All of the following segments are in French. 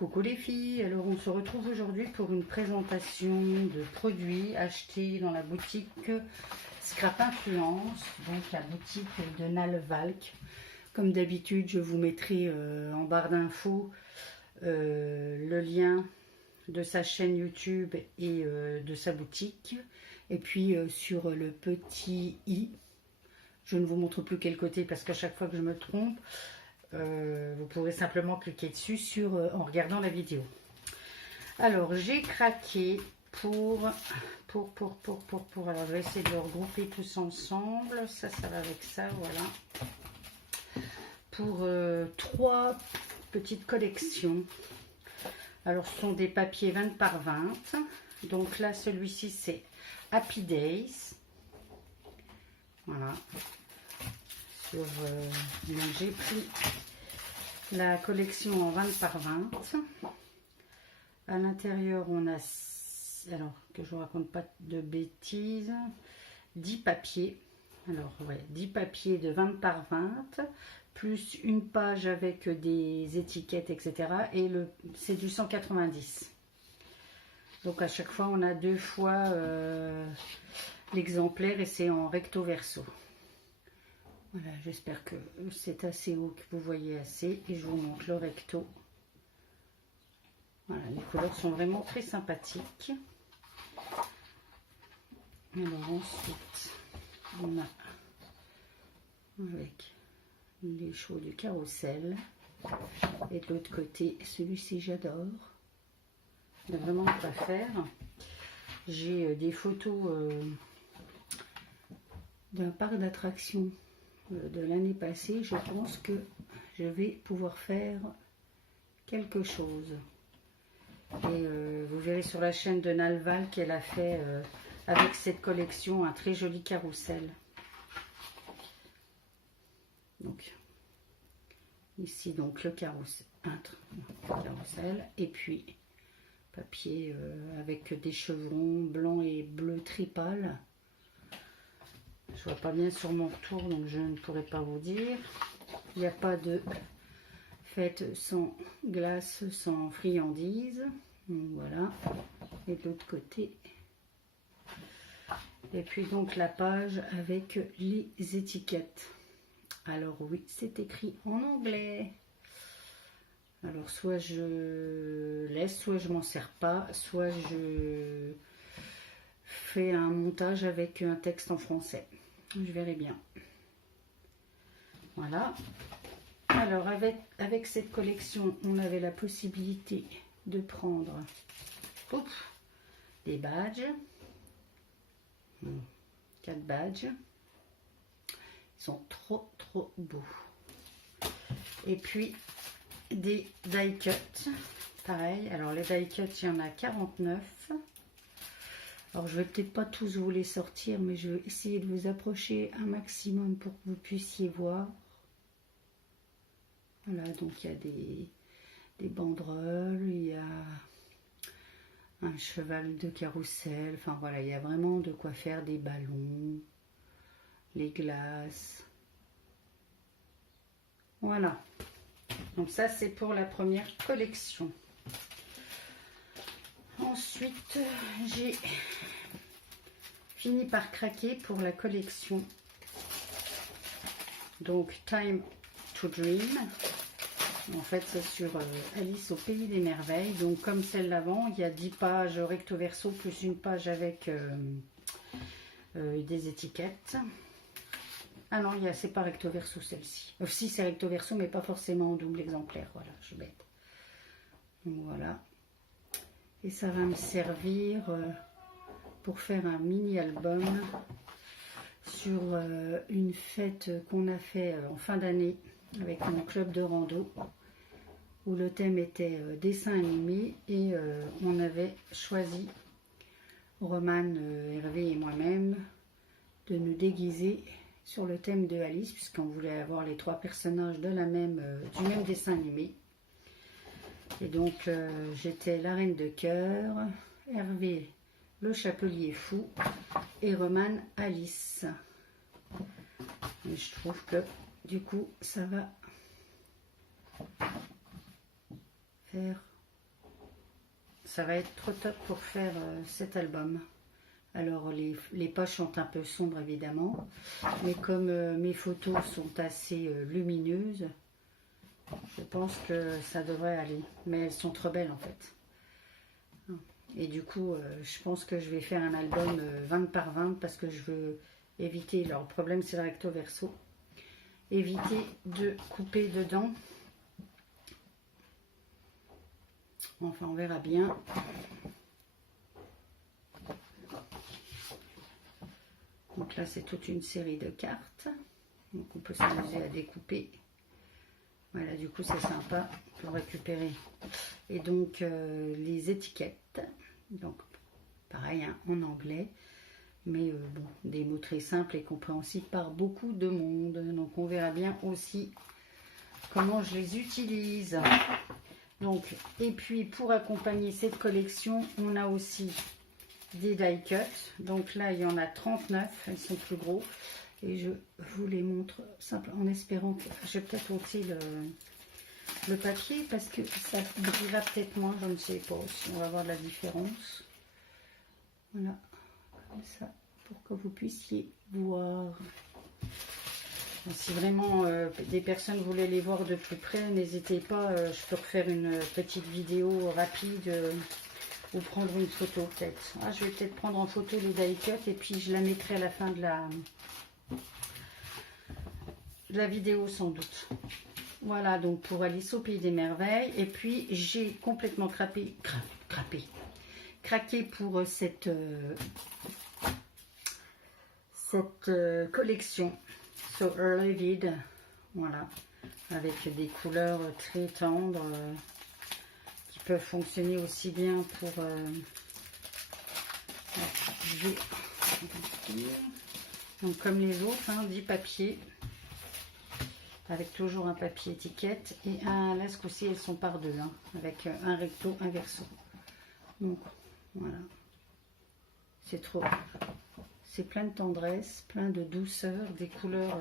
Coucou les filles, alors on se retrouve aujourd'hui pour une présentation de produits achetés dans la boutique Scrap Influence, donc la boutique de Nalvalk. Comme d'habitude, je vous mettrai en barre d'infos le lien de sa chaîne YouTube et de sa boutique. Et puis sur le petit i, je ne vous montre plus quel côté parce qu'à chaque fois que je me trompe, vous pourrez simplement cliquer dessus en regardant la vidéo. Alors j'ai craqué pour alors je vais essayer de le regrouper tous ensemble, ça va avec ça, voilà, pour 3 petites collections. Alors ce sont des papiers 20 par 20, donc là celui-ci c'est Happy Days, voilà. Donc j'ai pris la collection en 20 par 20. À l'intérieur, on a, alors que je ne vous raconte pas de bêtises, 10 papiers. Alors, ouais, 10 papiers de 20 par 20, plus une page avec des étiquettes, etc. Et c'est du 190. Donc, à chaque fois, on a 2 fois l'exemplaire et c'est en recto verso. Voilà, j'espère que c'est assez haut, que vous voyez assez. Et je vous montre le recto. Voilà, les couleurs sont vraiment très sympathiques. Alors ensuite, on a avec les chevaux du carrousel. Et de l'autre côté, celui-ci j'adore. Il y a vraiment quoi faire. J'ai des photos d'un parc d'attractions de l'année passée. Je pense que je vais pouvoir faire quelque chose. Et vous verrez sur la chaîne de Nalvalk qu'elle a fait avec cette collection un très joli carrousel. Donc ici donc le carrousel, et puis papier avec des chevrons blancs et bleus tripales. Je vois pas bien sur mon retour, donc je ne pourrais pas vous dire. Il n'y a pas de fête sans glace, sans friandises. Donc voilà. Et de l'autre côté. Et puis donc la page avec les étiquettes. Alors oui, c'est écrit en anglais. Alors soit je laisse, soit je m'en sers pas, soit je fais un montage avec un texte en français. Je verrai bien. Voilà. Alors avec cette collection, on avait la possibilité de prendre des badges. 4 badges. Ils sont trop beaux. Et puis des die cuts. Pareil. Alors les die cuts, il y en a 49. Alors je vais peut-être pas tous vous les sortir, mais je vais essayer de vous approcher un maximum pour que vous puissiez voir. Voilà, donc il y a des banderoles, il y a un cheval de carrousel, enfin voilà, il y a vraiment de quoi faire, des ballons, les glaces. Voilà, donc ça c'est pour la première collection. Ensuite, j'ai fini par craquer pour la collection. Donc, Time to Dream. En fait, c'est sur Alice au Pays des Merveilles. Donc, comme celle d'avant, il y a 10 pages recto verso plus une page avec des étiquettes. Ah non, c'est pas recto verso celle-ci. Si, c'est recto verso, mais pas forcément en double exemplaire. Voilà, je suis bête. Donc, voilà. Et ça va me servir pour faire un mini-album sur une fête qu'on a fait en fin d'année avec mon club de rando, où le thème était dessin animé, et on avait choisi, Romane, Hervé et moi-même, de nous déguiser sur le thème de Alice, puisqu'on voulait avoir les 3 personnages du même dessin animé. Et donc, j'étais la reine de cœur, Hervé, le chapelier fou, et Romane, Alice. Et je trouve que, du coup, ça va faire ça va être trop top pour faire cet album. Alors les poches sont un peu sombres évidemment, mais comme mes photos sont assez lumineuses, je pense que ça devrait aller. Mais elles sont trop belles en fait. Et du coup, je pense que je vais faire un album 20 par 20 parce que je veux éviter, leur problème c'est le recto verso, éviter de couper dedans. Enfin, on verra bien. Donc là, c'est toute une série de cartes. Donc on peut s'amuser à découper. Voilà, du coup, c'est sympa pour récupérer. Et donc, les étiquettes. Donc, pareil, hein, en anglais. Mais bon, des mots très simples et compréhensibles par beaucoup de monde. Donc, on verra bien aussi comment je les utilise. Donc, et puis, pour accompagner cette collection, on a aussi des die cuts. Donc là, il y en a 39. Elles sont plus gros. Et je vous les montre simple en espérant que je vais peut-être ôter le papier parce que ça brillera peut-être moins. Je ne sais pas si on va voir de la différence. Voilà, comme ça, pour que vous puissiez voir. Donc, si vraiment des personnes voulaient les voir de plus près, n'hésitez pas. Je peux refaire une petite vidéo rapide. Ou prendre une photo peut-être. Ah, je vais peut-être prendre en photo les die cuts et puis je la mettrai à la fin de la vidéo sans doute. Voilà, donc pour Alice au Pays des Merveilles. Et puis j'ai complètement craqué pour cette collection So Livid. Voilà, avec des couleurs très tendres. Peuvent fonctionner aussi bien pour donc comme les autres, hein, 10 papiers avec toujours un papier étiquette et là ce coup-ci elles sont par deux, hein, avec un recto, un verso. Donc voilà, c'est trop, c'est plein de tendresse, plein de douceur, des couleurs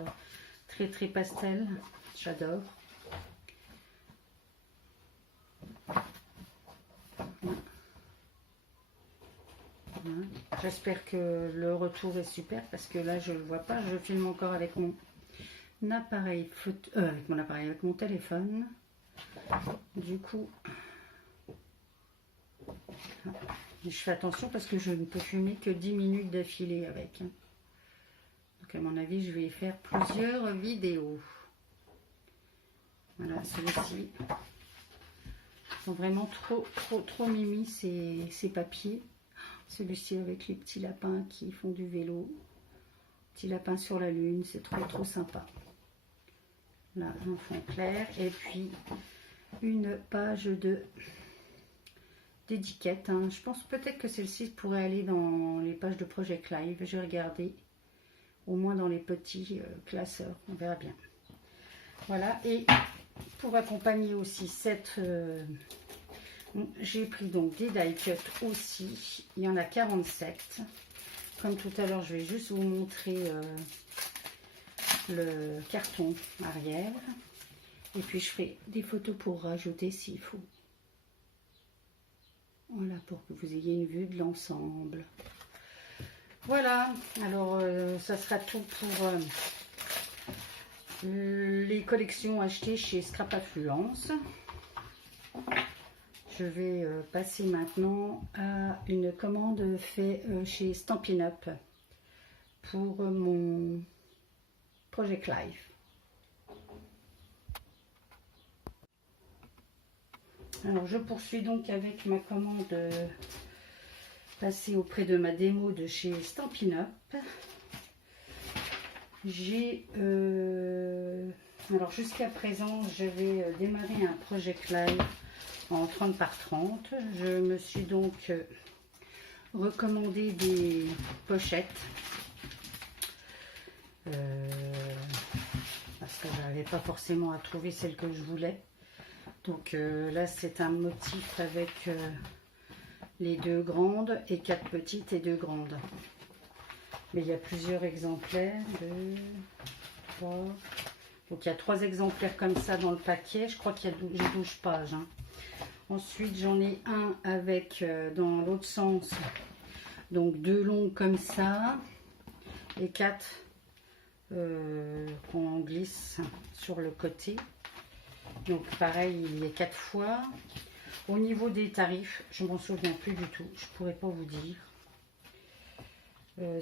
très très pastel, j'adore. J'espère que le retour est super parce que là je ne le vois pas. Je filme encore avec mon appareil photo, avec mon téléphone. Du coup, je fais attention parce que je ne peux filmer que 10 minutes d'affilée avec. Donc à mon avis, je vais faire plusieurs vidéos. Voilà, celui-ci. Ils sont vraiment trop mimi ces papiers. Celui-ci avec les petits lapins qui font du vélo. Petits lapins sur la lune, c'est trop sympa. Là, un fond clair. Et puis, une page d'étiquette. Hein. Je pense peut-être que celle-ci pourrait aller dans les pages de Project Live. Je vais regarder. Au moins dans les petits classeurs. On verra bien. Voilà. Et pour accompagner aussi cette... j'ai pris donc des die cuts aussi, il y en a 47. Comme tout à l'heure, je vais juste vous montrer le carton arrière. Et puis je ferai des photos pour rajouter s'il faut. Voilà, pour que vous ayez une vue de l'ensemble. Voilà, alors ça sera tout pour les collections achetées chez Scrap Affluence. Je vais passer maintenant à une commande faite chez Stampin' Up pour mon Project Live. Alors je poursuis donc avec ma commande passée auprès de ma démo de chez Stampin' Up. J'ai alors jusqu'à présent j'avais démarré un Project Live en 30 par 30. Je me suis donc recommandé des pochettes parce que je n'avais pas forcément à trouver celle que je voulais. Donc là c'est un motif avec les deux grandes et 4 petites et 2 grandes. Mais il y a plusieurs exemplaires, 2, 3. Donc il y a 3 exemplaires comme ça dans le paquet. Je crois qu'il y a 12 pages. Hein. Ensuite, j'en ai un avec, dans l'autre sens, donc 2 longs comme ça, et 4 qu'on glisse sur le côté. Donc pareil, il y a 4 fois. Au niveau des tarifs, je m'en souviens plus du tout, je pourrais pas vous dire.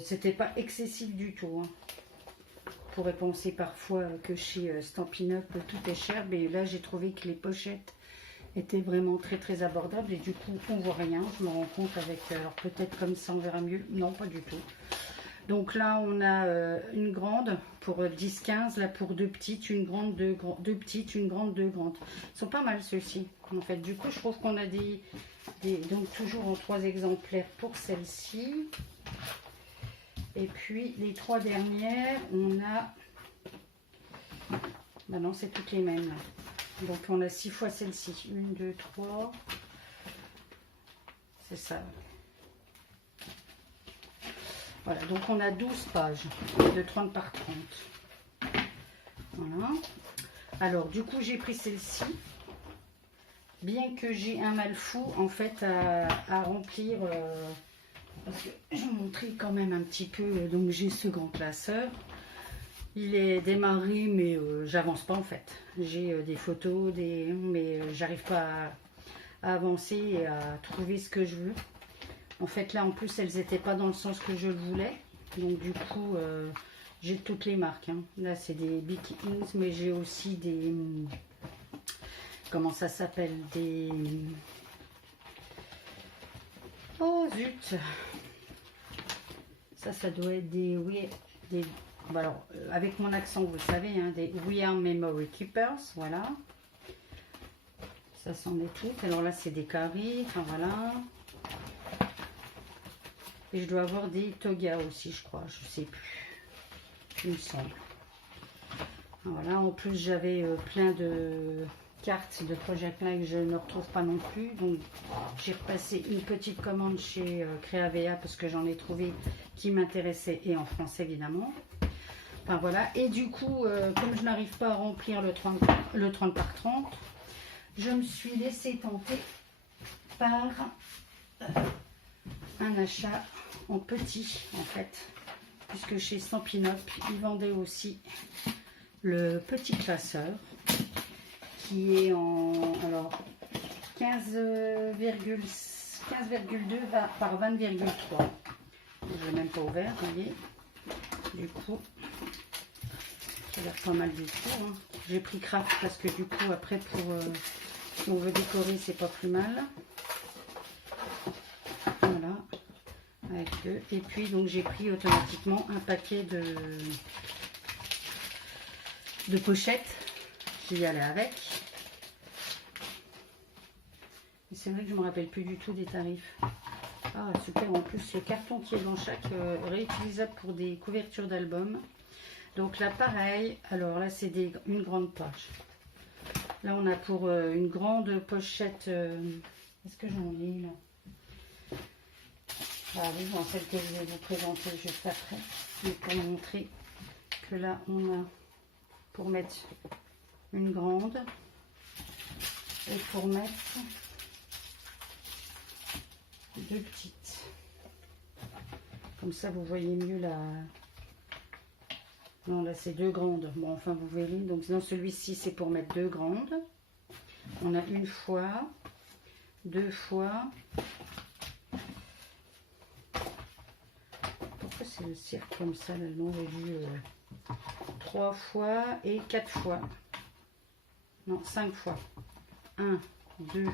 C'était pas excessif du tout, hein. On pourrait penser parfois que chez Stampin' Up tout est cher, mais là j'ai trouvé que les pochettes étaient vraiment très abordables et du coup on voit rien. Je me rends compte avec, alors peut-être comme ça on verra mieux, non pas du tout. Donc là on a une grande pour 10-15, là pour 2 petites, une grande, deux petites, une grande, 2 grandes. Ils sont pas mal ceux-ci en fait. Du coup je trouve qu'on a donc toujours en 3 exemplaires pour celle-ci. Et puis les 3 dernières, on a, bah non c'est toutes les mêmes là. Donc on a 6 fois celle-ci, 1, 2, 3, c'est ça. Voilà, donc on a 12 pages de 30 par 30. Voilà. Alors du coup j'ai pris celle-ci, bien que j'ai un mal fou en fait à remplir, parce que je vous montrer quand même un petit peu, donc j'ai ce grand classeur. Il est démarré mais j'avance pas en fait. J'ai des photos, mais j'arrive pas à avancer et à trouver ce que je veux. En fait là en plus elles n'étaient pas dans le sens que je le voulais. Donc du coup j'ai toutes les marques, hein. Là c'est des Big Ins, mais j'ai aussi des... Comment ça s'appelle? Des... Oh zut! Ça doit être des... Oui, des... Alors, avec mon accent, vous savez, hein, des We Are Memory Keepers, voilà. Ça c'en est tout. Alors là, c'est des carrés, enfin voilà. Et je dois avoir des togas aussi, je crois, je sais plus. Il me semble. Voilà, en plus, j'avais plein de cartes de Project Live que je ne retrouve pas non plus. Donc, j'ai repassé une petite commande chez Créavea parce que j'en ai trouvé qui m'intéressait et en français évidemment. Enfin voilà, et du coup, comme je n'arrive pas à remplir le 30 par 30, je me suis laissée tenter par un achat en petit, en fait, puisque chez Stampin' Up, ils vendaient aussi le petit classeur, qui est en, alors, 15,2 par 20,3. Je l'ai même pas ouvert, vous voyez. Du coup, ça a l'air pas mal du tout, hein. J'ai pris Craft parce que du coup après pour si on veut décorer c'est pas plus mal. Voilà, avec deux. Et puis donc j'ai pris automatiquement un paquet de pochettes. J'y allais avec. C'est vrai que je me rappelle plus du tout des tarifs. Ah super, en plus le carton qui est dans chaque réutilisable pour des couvertures d'albums. Donc là pareil, alors là c'est une grande page. Là on a pour une grande pochette, est-ce que j'en ai là? Ah oui, dans celle que je vais vous présenter juste après. Mais pour montrer que là on a pour mettre une grande et pour mettre deux petites. Comme ça vous voyez mieux la... Non, là c'est deux grandes. Bon, enfin vous verrez. Donc dans celui-ci c'est pour mettre deux grandes. On a une fois, deux fois. Pourquoi c'est le cercle comme ça là? Non, j'ai vu trois fois et quatre fois. Non, 5 fois. 1, 2,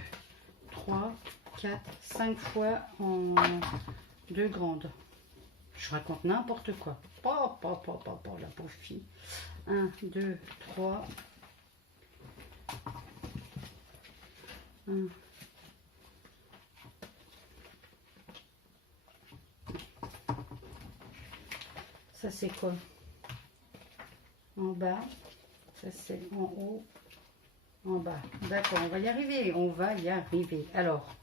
3, 4, 5 fois en deux grandes. Je raconte n'importe quoi. La pauvre fille. 1, 2, 3. 1. Ça c'est quoi? En bas. Ça c'est en haut. En bas. D'accord, on va y arriver. On va y arriver. Alors,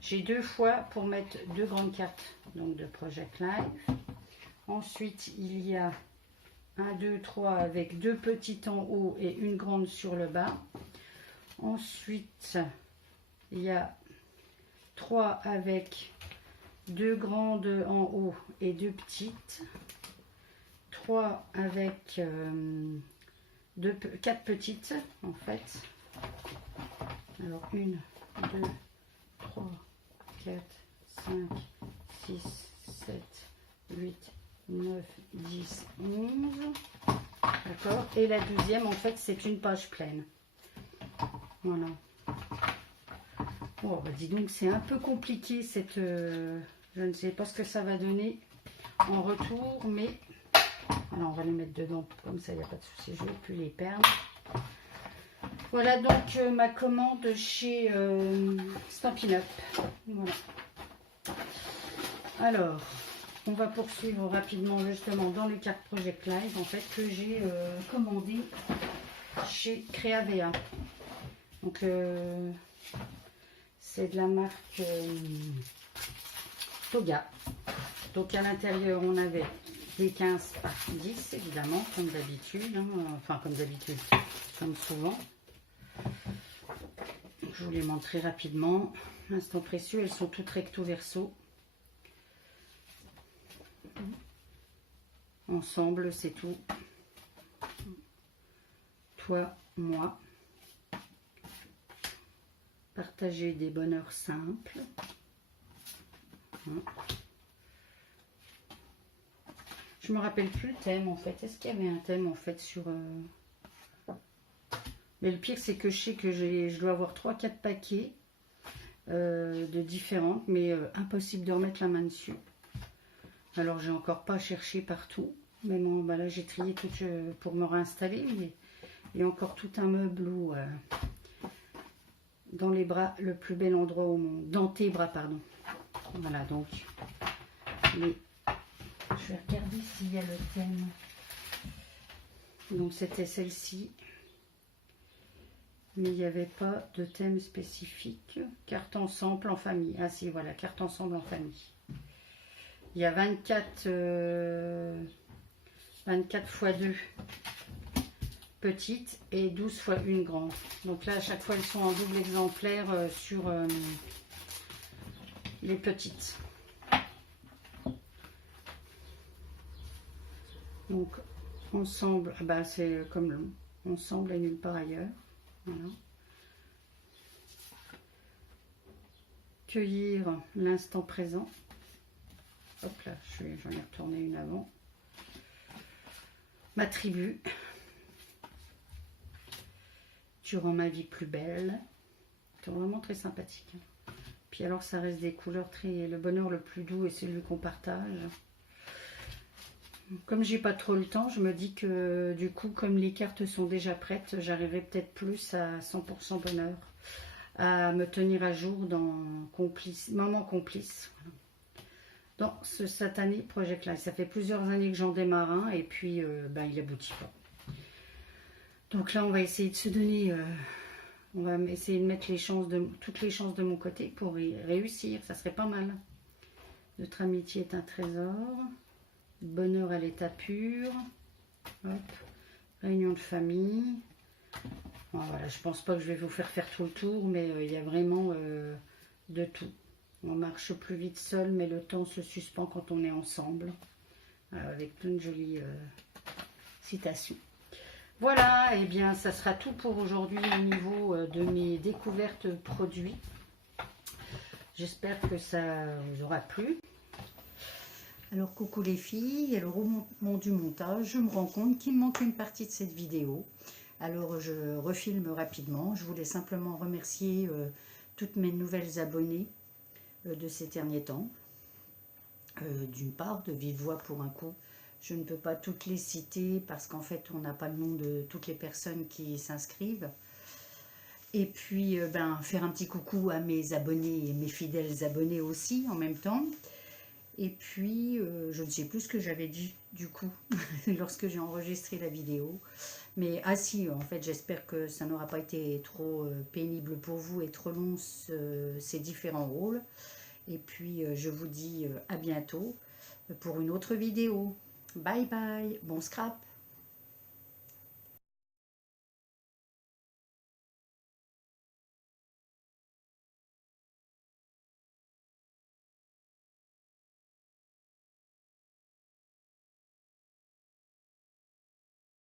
j'ai deux fois pour mettre deux grandes cartes donc de Project Live. Ensuite, il y a 1, 2, 3 avec deux petites en haut et une grande sur le bas. Ensuite, Il y a 3 avec 2 grandes en haut et 2 petites. 3 avec 4 petites en fait. Alors 1, 2, 3, 4, 5, 6, 7, 8, 9, 10, 11. D'accord. Et la 12e, en fait, c'est une page pleine. Voilà. Bon, bah dis donc, c'est un peu compliqué cette... je ne sais pas ce que ça va donner en retour, mais... Alors, on va les mettre dedans, comme ça, il n'y a pas de souci, je ne vais plus les perdre. Voilà donc ma commande chez Stampin' Up. Voilà. Alors, on va poursuivre rapidement justement dans les cartes Project Live en fait que j'ai commandé chez Creavea. Donc c'est de la marque Toga. Donc à l'intérieur on avait des 15 par 10 évidemment comme d'habitude, hein, enfin comme d'habitude, comme souvent. Je vous les montre très rapidement. Instant précieux, elles sont toutes recto verso. Ensemble, c'est tout. Toi, moi. Partager des bonheurs simples. Je me rappelle plus le thème en fait. Est-ce qu'il y avait un thème en fait sur... Mais le pire c'est que je sais que je dois avoir 3-4 paquets de différentes, mais impossible de remettre la main dessus. Alors j'ai encore pas cherché partout. Mais bon, bah là j'ai trié tout pour me réinstaller. Mais il y a encore tout un meuble où, dans les bras, le plus bel endroit au monde. Dans tes bras, pardon. Voilà donc. Mais je vais regarder s'il y a le thème. Donc c'était celle-ci. Mais il n'y avait pas de thème spécifique. Carte ensemble en famille. Ah si, voilà, carte ensemble en famille. Il y a 24 x 2 petites et 12 x 1 grande. Donc là, à chaque fois, elles sont en double exemplaire sur les petites. Donc, ensemble, bah, c'est comme ensemble et nulle part ailleurs. Voilà. Cueillir l'instant présent. Hop là, j'en ai retourné une avant. Ma tribu. Tu rends ma vie plus belle. C'est vraiment très sympathique. Puis alors, ça reste des couleurs très... Le bonheur le plus doux et celui qu'on partage. Comme j'ai pas trop le temps, je me dis que du coup, comme les cartes sont déjà prêtes, j'arriverai peut-être plus à 100% bonheur, à me tenir à jour dans Moment Complice. Voilà. Dans ce satané Project Live. Ça fait plusieurs années que j'en démarre un et puis ben, il aboutit pas. Donc là, on va essayer de se donner... on va essayer de mettre toutes les chances de mon côté pour y réussir. Ça serait pas mal. Notre amitié est un trésor. Bonheur à l'état pur. Hop. Réunion de famille. Bon, voilà, je pense pas que je vais vous faire tout le tour, mais il y a vraiment de tout. On marche plus vite seul, mais le temps se suspend quand on est ensemble. Avec plein de jolies citations. Voilà, et bien ça sera tout pour aujourd'hui au niveau de mes découvertes produits. J'espère que ça vous aura plu. Alors coucou les filles, alors au moment du montage, je me rends compte qu'il me manque une partie de cette vidéo. Alors je refilme rapidement. Je voulais simplement remercier toutes mes nouvelles abonnées de ces derniers temps. D'une part, de vive voix pour un coup. Je ne peux pas toutes les citer parce qu'en fait, on n'a pas le nom de toutes les personnes qui s'inscrivent. Et puis, faire un petit coucou à mes abonnés et mes fidèles abonnés aussi en même temps. Et puis, je ne sais plus ce que j'avais dit du coup lorsque j'ai enregistré la vidéo. Mais ah si, en fait, j'espère que ça n'aura pas été trop pénible pour vous et trop long ces différents rôles. Et puis, je vous dis à bientôt pour une autre vidéo. Bye bye, bon scrap.